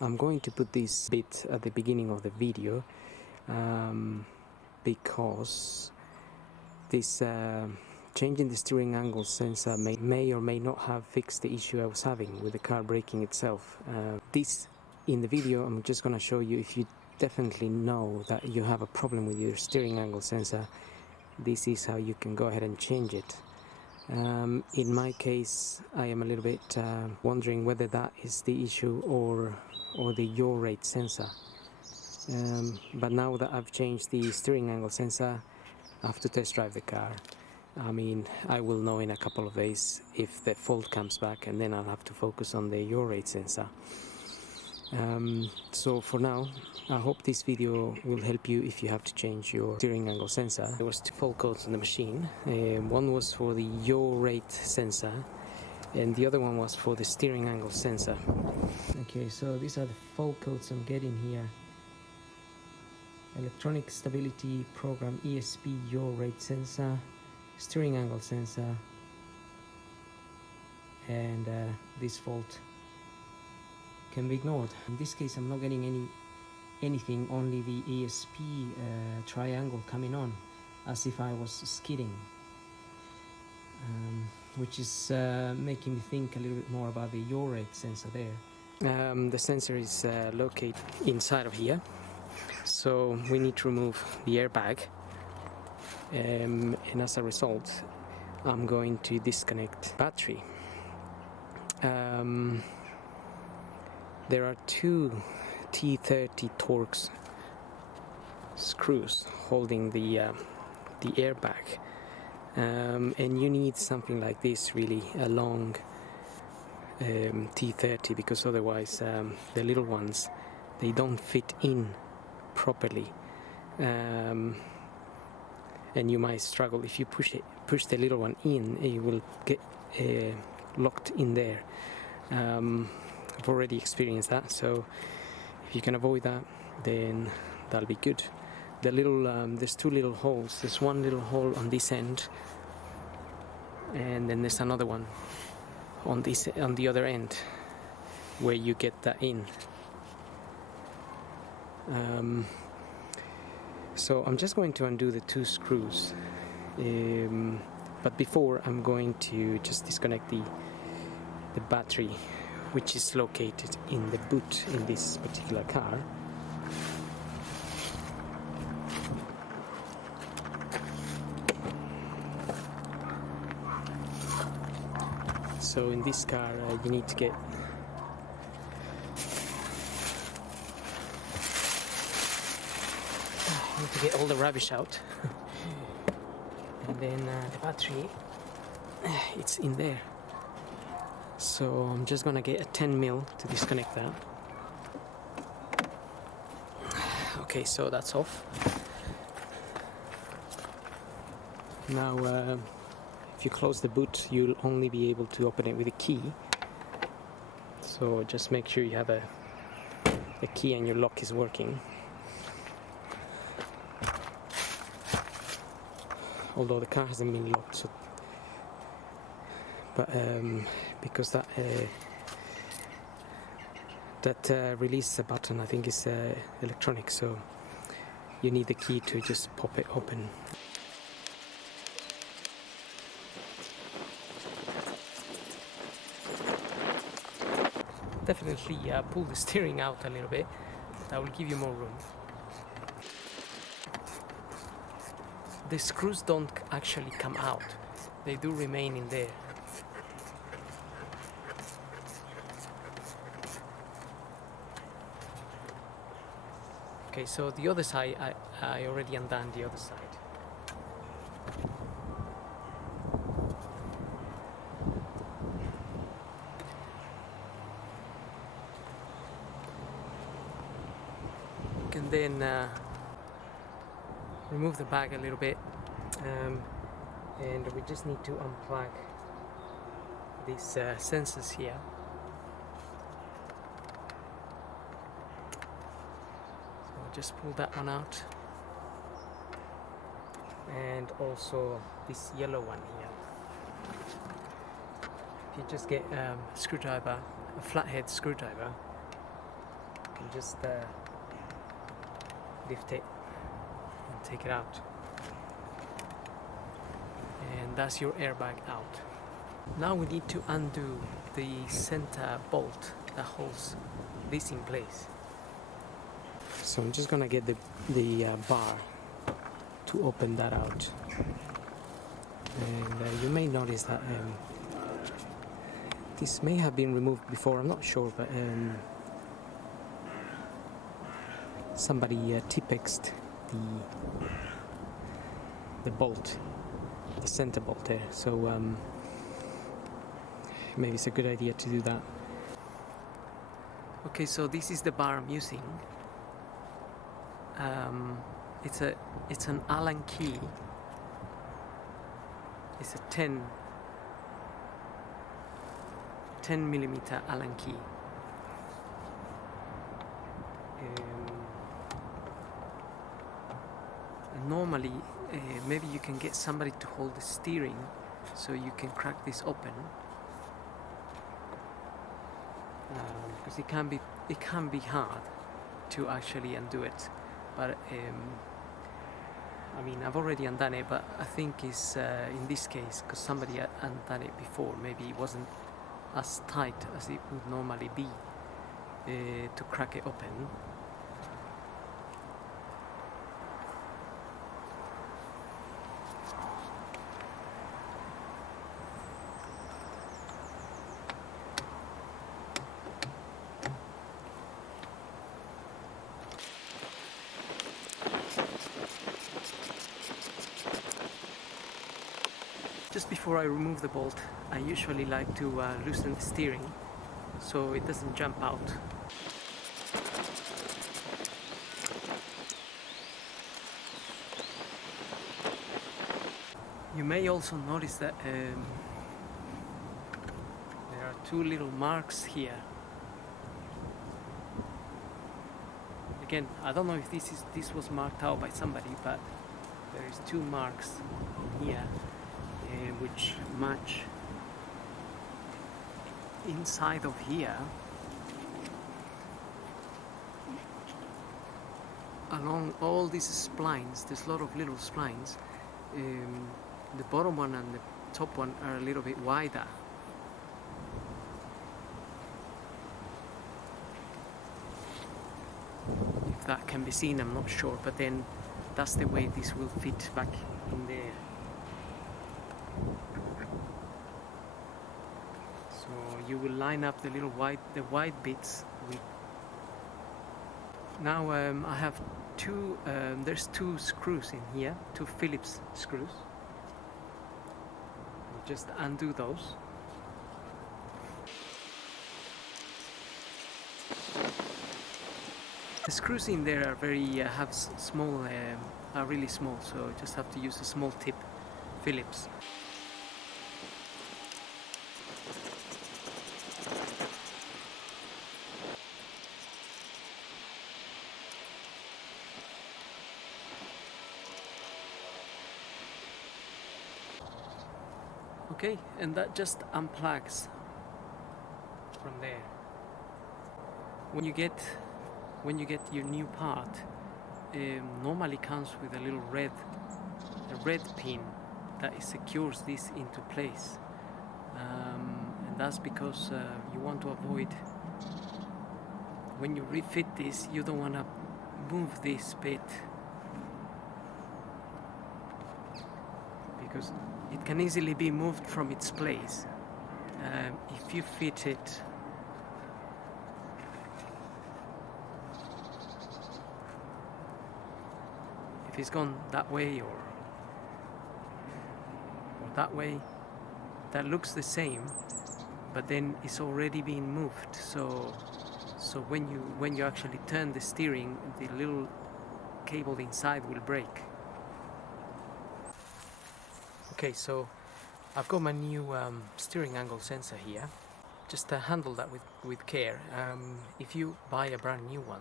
I'm going to put this bit at the beginning of the video because this changing the steering angle sensor may or may not have fixed the issue I was having with the car braking itself. In the video I'm just going to show you, if you definitely know that you have a problem with your steering angle sensor, this is how you can go ahead and change it. In my case, I am a little bit wondering whether that is the issue or the yaw rate sensor. But now that I've changed the steering angle sensor, I have to test drive the car. I mean, I will know in a couple of days if the fault comes back, and then I'll have to focus on the yaw rate sensor. So for now, I hope this video will help you if you have to change your steering angle sensor. There was 2 fault codes on the machine. One was for the yaw rate sensor and the other one was for the steering angle sensor. Okay, so these are the fault codes I'm getting here. Electronic stability program ESP yaw rate sensor, steering angle sensor, and this fault can be ignored. In this case I'm not getting anything, only the ESP triangle coming on, as if I was skidding, which is making me think a little bit more about the yaw rate sensor there. The sensor is located inside of here, so we need to remove the airbag, and as a result I'm going to disconnect battery. There are 2 T30 Torx screws holding the airbag, and you need something like this, really, a long T30, because otherwise the little ones, they don't fit in properly, and you might struggle if you push the little one in. It will get locked in there. I've already experienced that, so if you can avoid that, then that'll be good. The little there's 2 little holes. There's one little hole on this end, and then there's another one on the other end where you get that in. So I'm just going to undo the 2 screws, but before I'm going to just disconnect the battery, which is located in the boot in this particular car. So in this car you need to get all the rubbish out, and then the battery, it's in there. So I'm just gonna get a 10mm to disconnect that. Okay, so that's off. Now if you close the boot, you'll only be able to open it with a key, so just make sure you have a key and your lock is working. Although the car hasn't been locked, so because that release button, I think, is electronic, so you need the key to just pop it open. Definitely pull the steering out a little bit. That will give you more room. The screws don't actually come out, they do remain in there. Okay, so the other side, I already undone the other side. You can then remove the bag a little bit, and we just need to unplug these sensors here. Just pull that one out, and also this yellow one here. If you just get a screwdriver, a flathead screwdriver, can just lift it and take it out, and that's your airbag out. Now we need to undo the center bolt that holds this in place. So I'm just gonna get the bar to open that out, and you may notice that this may have been removed before, I'm not sure, but somebody Tipexed the bolt, the center bolt there, so maybe it's a good idea to do that. Okay, so this is the bar I'm using. It's an Allen key. It's a 10 millimeter Allen key. And normally, maybe you can get somebody to hold the steering so you can crack this open. Because it can be hard to actually undo it, but I mean, I've already undone it, but I think it's in this case, because somebody had undone it before, maybe it wasn't as tight as it would normally be to crack it open. Just before I remove the bolt, I usually like to loosen the steering so it doesn't jump out. You may also notice that there are two little marks here. Again, I don't know if this was marked out by somebody, but there is two marks here which match inside of here along all these splines. There's a lot of little splines. The bottom one and the top one are a little bit wider. If that can be seen, I'm not sure, but then that's the way this will fit back in there. So you will line up the little white bits with. Now I have there's two screws in here, two Phillips screws. I'll just undo those. The screws in there are have small, are really small, so I just have to use a small tip Phillips. Okay, and that just unplugs from there. When you get your new part, normally comes with a little red pin that secures this into place, and that's because you want to avoid, when you refit this, you don't want to move this bit, because it can easily be moved from its place if you fit it. If it's gone that way or that way, that looks the same, but then it's already been moved. So when you actually turn the steering, the little cable inside will break. Okay, so I've got my new steering angle sensor here. Just handle that with care. If you buy a brand new one,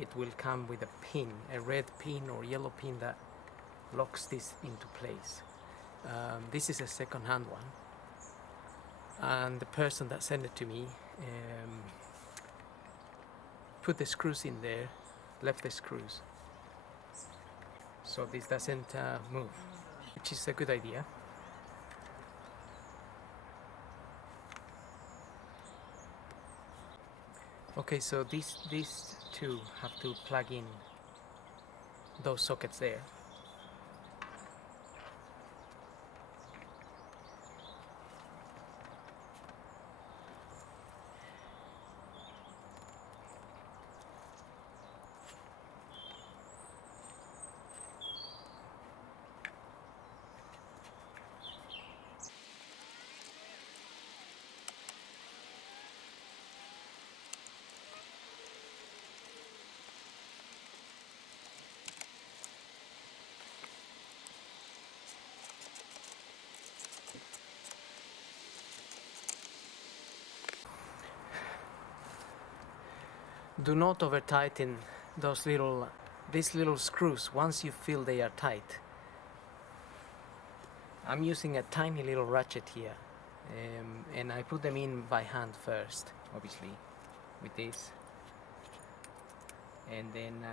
it will come with a pin, a red pin or yellow pin that locks this into place. This is a second-hand one, and the person that sent it to me put the screws in there, left the screws, so this doesn't move, which is a good idea. Okay, so these two have to plug in those sockets there. Do not over tighten these little screws once you feel they are tight. I'm using a tiny little ratchet here, and I put them in by hand first, obviously, with this, and then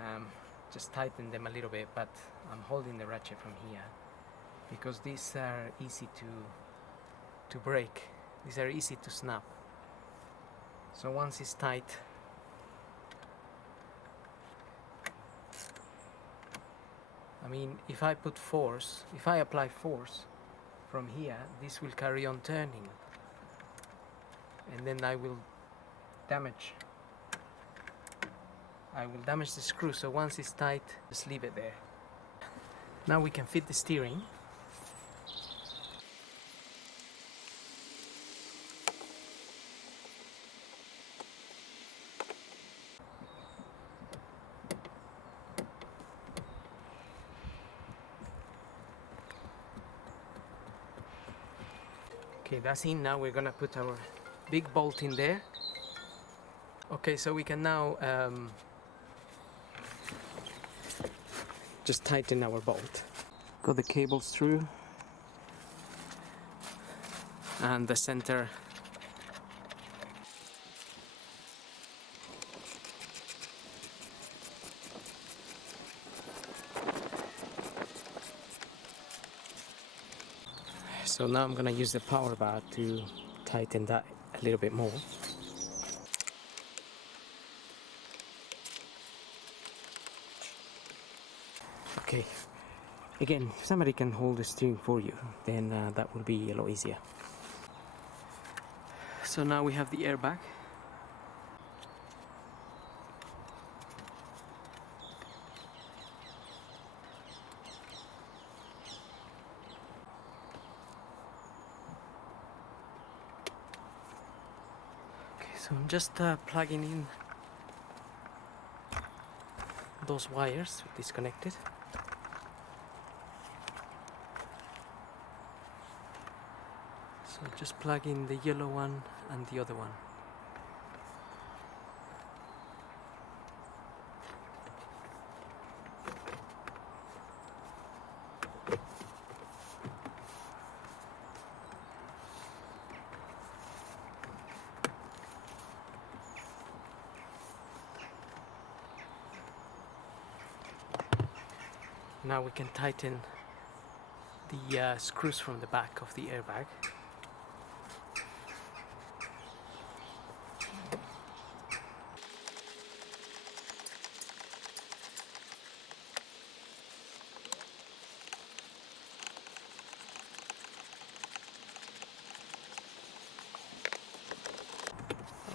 just tighten them a little bit, but I'm holding the ratchet from here because these are easy to break. These are easy to snap. So once it's tight, I mean, if I apply force from here, this will carry on turning, and then I will damage the screw. So once it's tight, just leave it there. Now we can fit the steering. Okay, that's in. Now we're gonna put our big bolt in there. Okay, so we can now just tighten our bolt. Got the cables through, and the center. So now I'm gonna use the power bar to tighten that a little bit more. Okay, again, if somebody can hold the steering for you, then that will be a lot easier. So now we have the airbag. So I'm just plugging in those wires disconnected. So just plug in the yellow one and the other one. Now we can tighten the screws from the back of the airbag.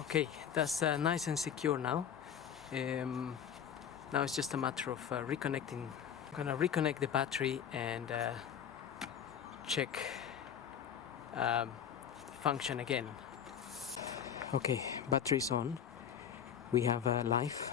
Okay, that's nice and secure now. Now it's just a matter of reconnecting. I'm gonna reconnect the battery and check function again. Okay, battery's on. We have life.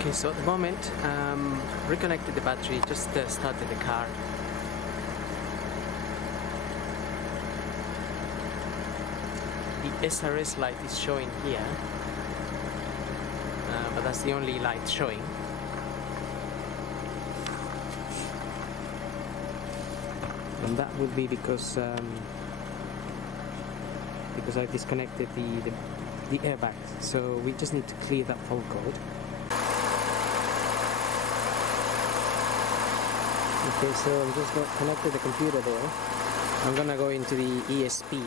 Okay, so at the moment, reconnected the battery, just started the car. The Srs light is showing here, but that's the only light showing. And that would be because I disconnected the airbag. So we just need to clear that fault code. Okay, so I'm just going to connect the computer there. I'm gonna go into the ESP,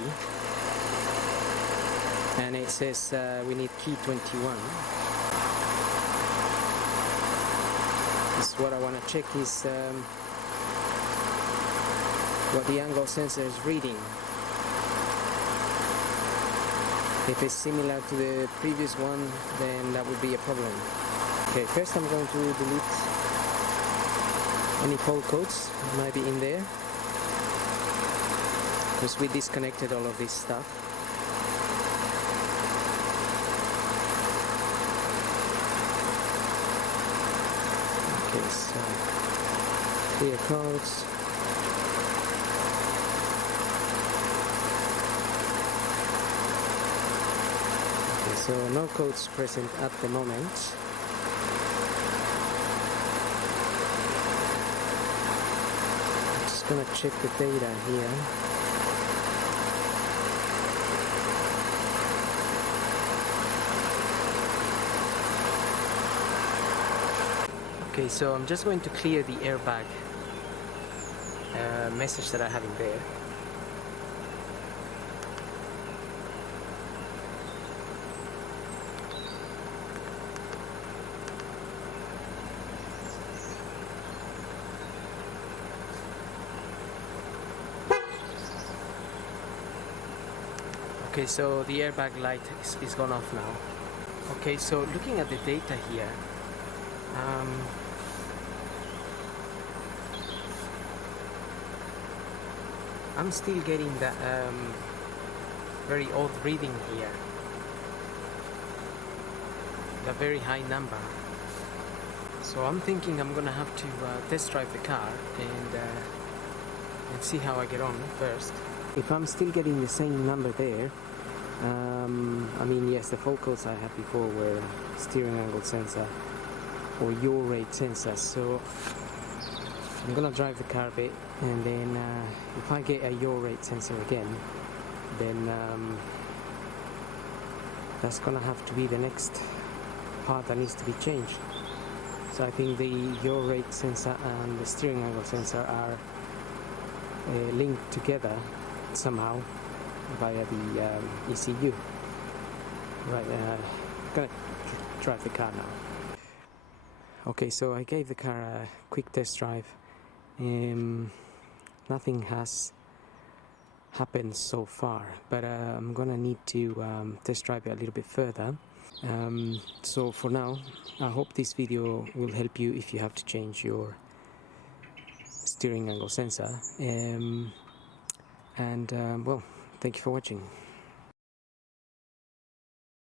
and it says we need key 21. This is what I want to check is what the angle sensor is reading. If it's similar to the previous one, then that would be a problem. Okay, first I'm going to delete any fault codes that might be in there, because we disconnected all of this stuff. Okay, so clear codes. Okay, so no codes present at the moment. I'm just gonna check the data here. Okay, so I'm just going to clear the airbag message that I have in there. Okay, so the airbag light is gone off now. Okay, so looking at the data here, I'm still getting that very odd reading here, the very high number. So I'm thinking I'm gonna have to test drive the car and see how I get on first. If I'm still getting the same number there, I mean, yes, the fault codes I had before were steering angle sensor or yaw rate sensor. So I'm gonna drive the car a bit, and then if I get a yaw rate sensor again, then that's gonna have to be the next part that needs to be changed. So I think the yaw rate sensor and the steering angle sensor are linked together somehow via the ECU. Right, gonna drive the car now. Okay, so I gave the car a quick test drive. Nothing has happened so far, but I'm gonna need to test drive it a little bit further. So for now, I hope this video will help you if you have to change your steering angle sensor. Well, thank you for watching.